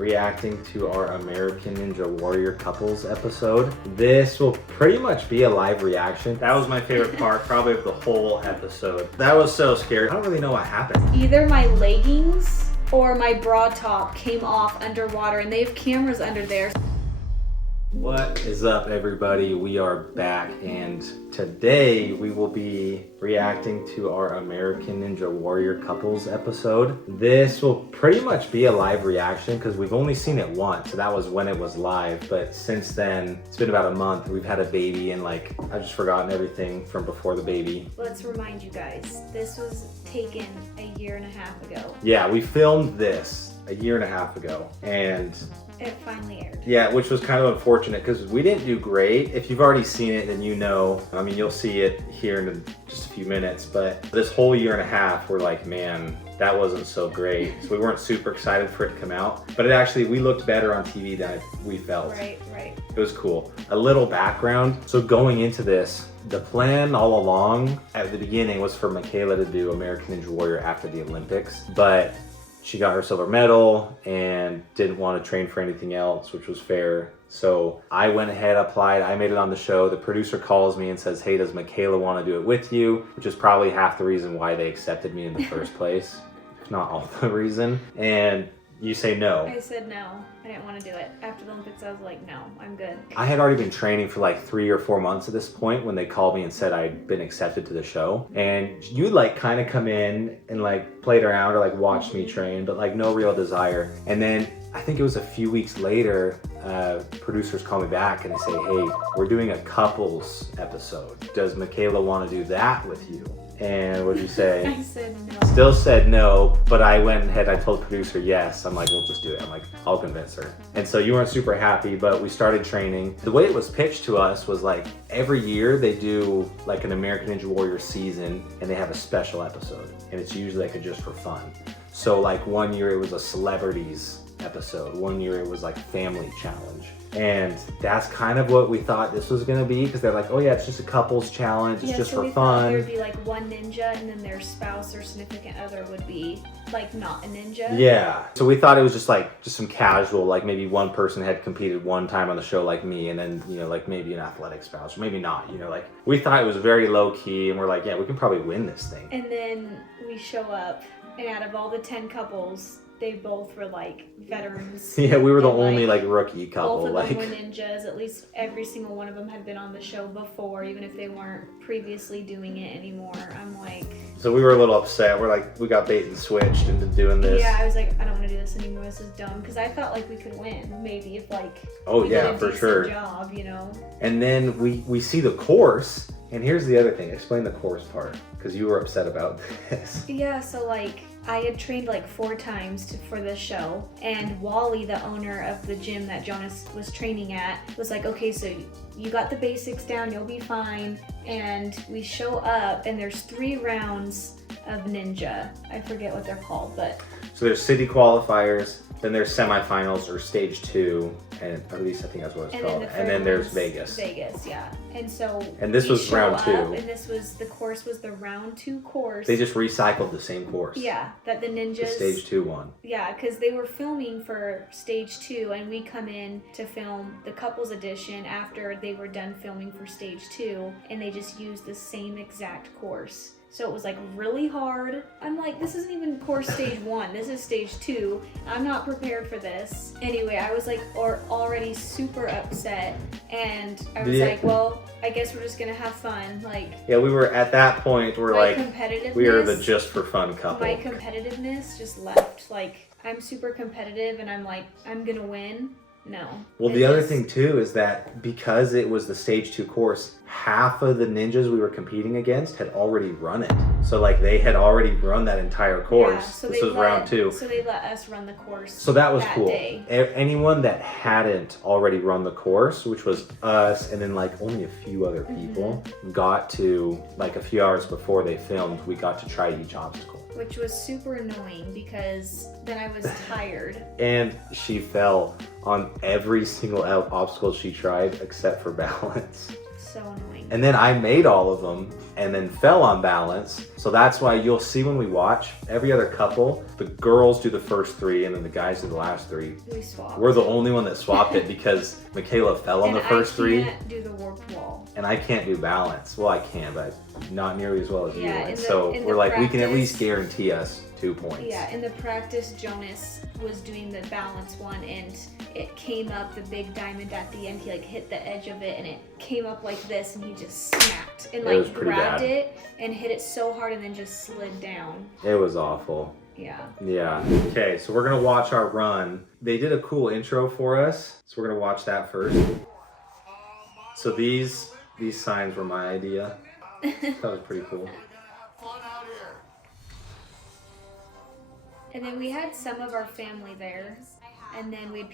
reacting to our American Ninja Warrior couples episode. This will pretty much be a live reaction. That was my favorite part, probably of the whole episode. That was so scary. I don't really know what happened. Either my leggings or my bra top came off underwater, and they have cameras under there. What is up, everybody? We are back, and today we will be reacting to our American Ninja Warrior couples episode. This will pretty much be a live reaction because we've only seen it once, so that was when it was live. But since then, it's been about a month. We've had a baby, and I've just forgotten everything from before the baby. Let's remind you guys, this was taken a year and a half ago. Yeah, we filmed this a year and a half ago, and it finally aired. Yeah, which was kind of unfortunate because we didn't do great. If you've already seen it, then you know. I mean, you'll see it here in just a few minutes, but this whole year and a half, we're like, man, that wasn't so great. So we weren't super excited for it to come out, but we looked better on TV than we felt. Right. It was cool. A little background. So going into this, the plan all along at the beginning was for Mykayla to do American Ninja Warrior after the Olympics, but she got her silver medal and didn't want to train for anything else, which was fair. So I went ahead, applied, I made it on the show. The producer calls me and says, hey, does Mykayla want to do it with you? Which is probably half the reason why they accepted me in the first place, if not all the reason. And you say no. I said no. I didn't want to do it. After the Olympics, I was like, no, I'm good. I had already been training for 3 or 4 months at this point when they called me and said I'd been accepted to the show. And you kind of come in and played around or watched me train, but no real desire. And then I think it was a few weeks later, producers call me back and they say, hey, we're doing a couples episode. Does Mykayla want to do that with you? And what'd you say? I said no. Still said no, but I went ahead, I told the producer yes. I'm like, we'll just do it. I'm like, I'll convince her. And so you weren't super happy, but we started training. The way it was pitched to us was every year they do an American Ninja Warrior season and they have a special episode. And it's usually just for fun. So one year it was a celebrities episode. One year it was family challenge. And that's kind of what we thought this was gonna be, because they're like, oh yeah, it's just a couples challenge, it's just so for we fun. There would be one ninja, and then their spouse or significant other would be not a ninja. Yeah. So we thought it was just some casual, maybe one person had competed one time on the show like me, and then maybe an athletic spouse, or maybe not. We thought it was very low key, and we're like, yeah, we can probably win this thing. And then we show up, and out of all the 10 couples, they both were veterans. Yeah, we were the only rookie couple. Both of them were ninjas. At least every single one of them had been on the show before, even if they weren't previously doing it anymore. I'm so we were a little upset. We're we got bait and switched into doing this. Yeah, I was like, I don't want to do this anymore. This is dumb. Because I thought we could win, maybe if oh we yeah, did a for decent sure. job, And then we see the course. And here's the other thing. Explain the course part, because you were upset about this. Yeah, so I had trained 4 times for this show, and Wally, the owner of the gym that Jonas was training at, was like, okay, so you got the basics down, you'll be fine. And we show up, and there's 3 rounds of ninja. I forget what they're called, but so there's city qualifiers, then there's semifinals or stage 2, and at least I think that's what it's called. And then there's Vegas. Vegas, yeah. And this was round 2. And the course was the round 2 course. They just recycled the same course. Yeah, that the ninjas. The stage 2 one. Yeah, because they were filming for stage 2, and we come in to film the couples edition after they were done filming for stage 2, and they just used the same exact course. So it was really hard. I'm like, this isn't even course stage 1. This is stage 2. I'm not prepared for this. Anyway, I was already super upset, and I was well, I guess we're just gonna have fun. Yeah, we were at that point. We're we are the just for fun couple. My competitiveness just left. I'm super competitive, and I'm I'm gonna win. No. Well, the other thing too is that because it was the stage 2 course, half of the ninjas we were competing against had already run it. So they had already run that entire course. Yeah, so this was round 2. So they let us run the course. So that was cool. Day. Anyone that hadn't already run the course, which was us and then only a few other people, got to a few hours before they filmed, we got to try each obstacle. Which was super annoying because then I was tired. And she fell on every single obstacle she tried except for balance. So annoying. And then I made all of them and then fell on balance. So that's why you'll see when we watch every other couple, the girls do the first 3 and then the guys do the last 3. We swapped. We're the only one that swapped it because Mykayla fell on the first 3. I can't do the warped wall. And I can't do balance. Well, I can, but not nearly as well as you. And in so the we're like, we can at practice- least guarantee us 2 points. Yeah, in the practice, Jonas was doing the balance one, and it came up the big diamond at the end. He like hit the edge of it, and it came up like this, and he just snapped and It was like pretty grabbed bad. it and hit it so hard, and then just slid down. It was awful. Yeah. Yeah. Okay, so we're gonna watch our run. They did a cool intro for us, so we're gonna watch that first. So these signs were my idea. That was pretty cool. And then we had some of our family there, and then we had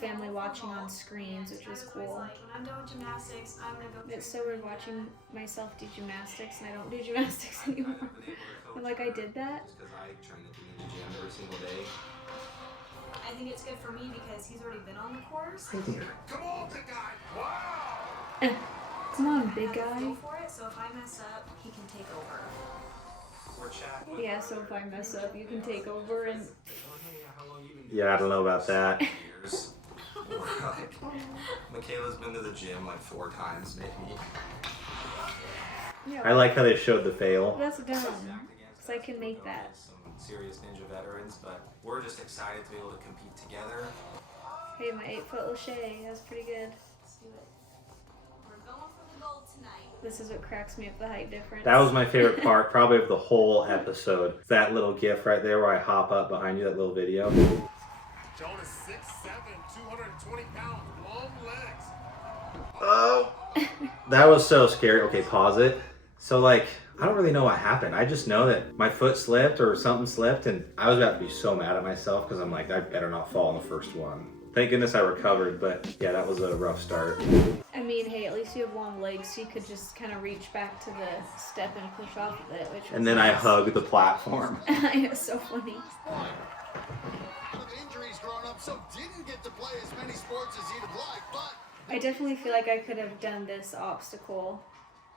family watching on screens, which was cool. When I'm done with gymnastics, I'm gonna go. It's so weird watching myself do gymnastics, and I don't do gymnastics anymore. I'm like, I did that? Because I train at the gym every single day. I think it's good for me because he's already been on the course. Come on, big guy! Wow! Come on, big Go guy. for it. So if I mess up, he can take over. We're chatting. Yeah, so if I mess up, you can take over and... Yeah, I don't know about that. Years. Mykayla's been to the gym like 4 times, maybe. Yeah, I like how they showed the fail. that's dumb, because I can make that. Some serious ninja veterans, but we're just excited to be able to compete together. Hey, my 8-foot Lachey, that's pretty good. Let's do it. We're going for the gold tonight. This is what cracks me up, the height difference. That was my favorite part, probably of the whole episode. That little gif right there where I hop up behind you, that little video. Jonas 6'7", 220 pounds, long legs. Oh, that was so scary. Okay, pause it. So like, I don't really know what happened. I just know that my foot slipped or something slipped, and I was about to be so mad at myself because I'm like, I better not fall on the first one. Thank goodness I recovered, but yeah, that was a rough start. I mean, hey, at least you have long legs, so you could just kind of reach back to the step and push off of it, which was And then I nice. hugged the platform. It's so funny. With injuries growing up, so didn't get to play as many sports as he'd have liked, but I definitely feel like I could have done this obstacle.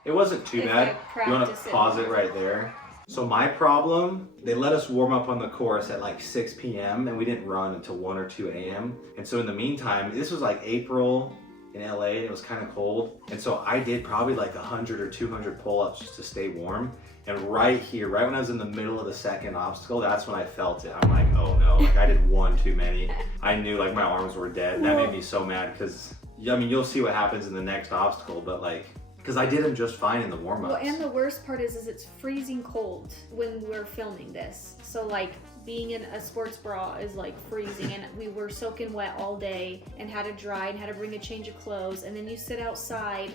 It wasn't too If bad. I You want to practice it pause it more. right there? So my problem, they let us warm up on the course at like 6 p.m. and we didn't run until 1 or 2 a.m. And so in the meantime, this was like April in LA and it was kind of cold. And so I did probably like 100 or 200 pull-ups just to stay warm. And right here, right when I was in the middle of the second obstacle, that's when I felt it. I'm like, oh no, like I did one too many. I knew like my arms were dead. That made me so mad because, I mean, you'll see what happens in the next obstacle, but like, because I did them just fine in the warm-ups. Well, and the worst part is it's freezing cold when we're filming this. So like being in a sports bra is like freezing, and we were soaking wet all day and had to dry and had to bring a change of clothes. And then you sit outside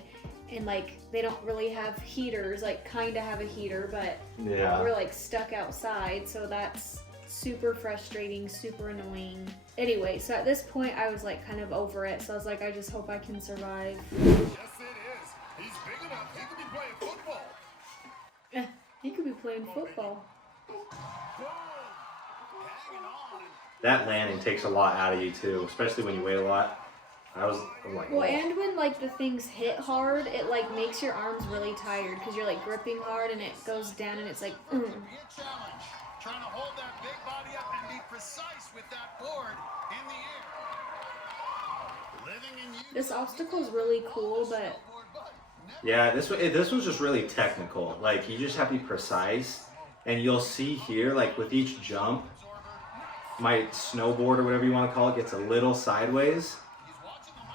and like they don't really have heaters, like kind of have a heater, but Yeah. we're like stuck outside. So that's super frustrating, super annoying. Anyway, so at this point I was like kind of over it. So I was like, I just hope I can survive. yes it is. He's big enough, he could be playing football. He could be playing football. Boom! Hanging on. That landing takes a lot out of you too, especially when you weigh a lot. I'm like, Well, whoa. and when like the things hit hard, it like makes your arms really tired because you're like gripping hard and it goes down and it's like, Be a challenge. Trying to hold that big body up and be precise with that board in the air. Living in you. This obstacle is really cool, but Yeah, this was just really technical. Like you just have to be precise, and you'll see here, like with each jump, my snowboard or whatever you want to call it gets a little sideways.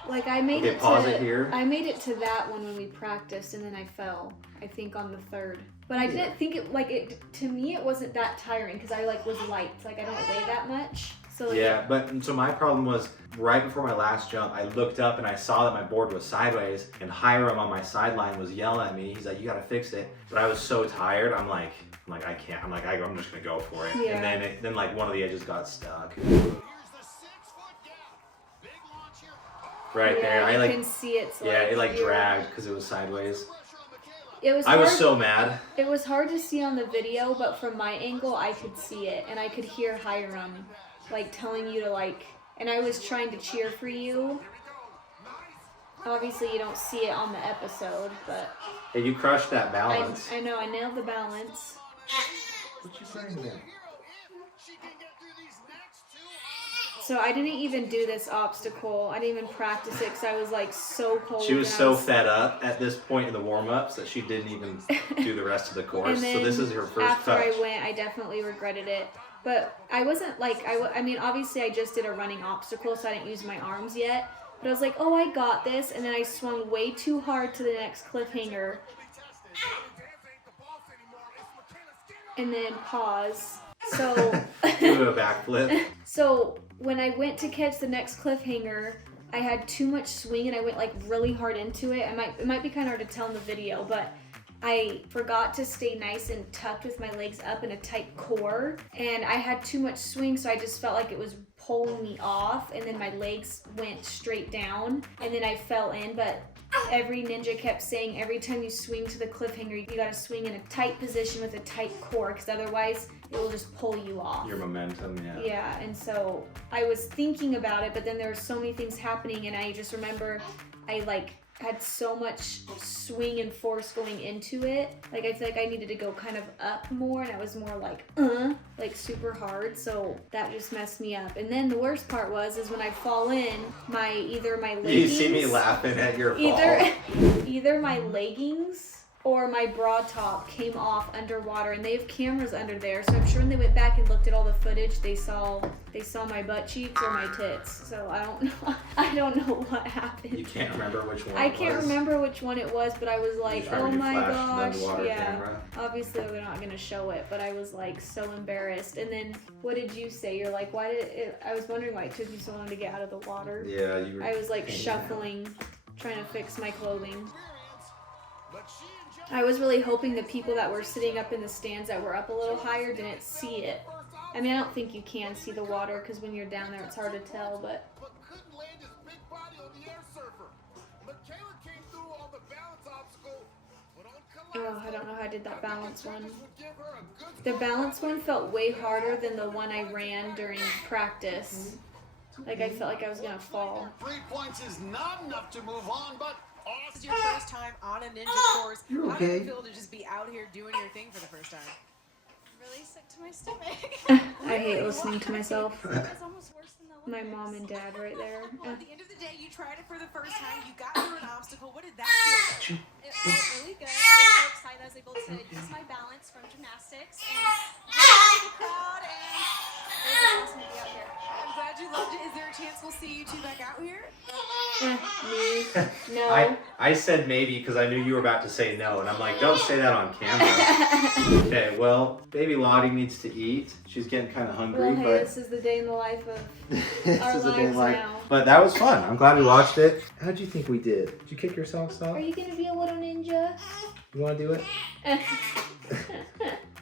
like I made Okay, it pause to it here. I made it to that one when we practiced, and then I fell. I think on the third, but I didn't think it like it. To me, it wasn't that tiring because I like was light. Like I don't weigh that much. So like, Yeah, but so my problem was right before my last jump, I looked up and I saw that my board was sideways, and Hiram on my sideline was yelling at me. He's like, "You gotta fix it." But I was so tired. I'm like, I can't. I'm like, I'm just gonna go for it. Yeah. And then like one of the edges got stuck. Here's the 6-foot gap. Big launch here. Right there. yeah, I you like, can see it's yeah, it like here. dragged because it was sideways. Pressure on Mykayla. It was. I was hard- so mad. It was hard to see on the video, but from my angle, I could see it, and I could hear Hiram, like telling you to like, and I was trying to cheer for you. Obviously you don't see it on the episode, but Hey, you crushed that balance. I know, I nailed the balance. What you saying there? So I didn't even do this obstacle. I didn't even practice it because I was like so cold. She was and so fed up at this point in the warm-ups that she didn't even do the rest of the course. So this is her first after touch. I went, I definitely regretted it. But I wasn't like, I mean, obviously I just did a running obstacle, so I didn't use my arms yet. But I was like, oh, I got this. And then I swung way too hard to the next cliffhanger. And then pause. So Do a backflip. So when I went to catch the next cliffhanger, I had too much swing and I went like really hard into it. It might be kind of hard to tell in the video, but I forgot to stay nice and tucked with my legs up in a tight core, and I had too much swing, so I just felt like it was pulling me off, and then my legs went straight down, and then I fell in. But every ninja kept saying every time you swing to the cliffhanger, you gotta swing in a tight position with a tight core, because otherwise it will just pull you off. Your momentum, yeah. Yeah, and so I was thinking about it, but then there were so many things happening, and I just remember I like had so much swing and force going into it. Like I feel like I needed to go kind of up more, and I was more like super hard, so that just messed me up. And then the worst part is when I fall in, either my leggings, You see me laughing at your fall. either my leggings or my bra top came off underwater, and they have cameras under there, so I'm sure when they went back and looked at all the footage, they saw my butt cheeks or my tits. So I don't know what happened. You can't remember which one I can't remember which one it was, but I was like, oh my gosh, yeah. Camera. Obviously they're not gonna show it, but I was like so embarrassed. And then what did you say? You're like, I was wondering why it took you so long to get out of the water. Yeah, you were. I was like shuffling, trying to fix my clothing. I was really hoping the people that were sitting up in the stands that were up a little higher didn't see it. I mean, I don't think you can see the water because when you're down there, it's hard to tell, but... couldn't land his big body on the air surfer. Mykayla came through on the balance obstacle, but on Oh, I don't know how I did that balance one. The balance one felt way harder than the one I ran during practice. Like, I felt like I was gonna fall. 3 points is not enough to move on, but This is your first time on a ninja course. You're How do okay. you feel to just be out here doing your thing for the first time? Really sick to my stomach. I hate listening to myself. It's almost worse than the My Olympics. mom and dad right there. Well, at the end of the day, you tried it for the first time. You got through an obstacle. What did that feel like? It felt really good. I was so excited I was able to use my balance from gymnastics and get out of the crowd, and it was awesome to be out here. I'm glad you loved it. Is there a chance we'll see you two back out here? No. I said maybe because I knew you were about to say no, and I'm like, don't say that on camera. Okay, well, baby Lottie needs to eat. She's getting kind of hungry, Well, hey, but this is the day in the life of this our is a day in lives life. now. But that was fun. I'm glad we watched it. How'd you think we did? Did you kick your socks off? Are you gonna be a little ninja? You want to do it?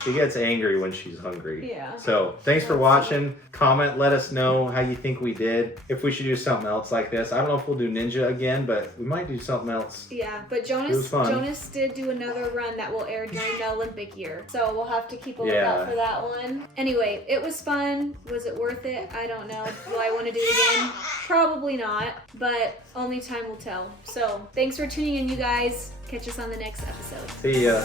She gets angry when she's hungry. Yeah. So thanks for watching. Comment, let us know how you think we did. If we should do something else like this. I don't know if we'll do ninja again, but we might do something else. Yeah, but It was Jonas fun. did do another run that will air during the Olympic year. So we'll have to keep a lookout for that one. Anyway, it was fun. Was it worth it? I don't know. Will I want to do it again? Probably not, but only time will tell. So thanks for tuning in, you guys. Catch us on the next episode. See ya.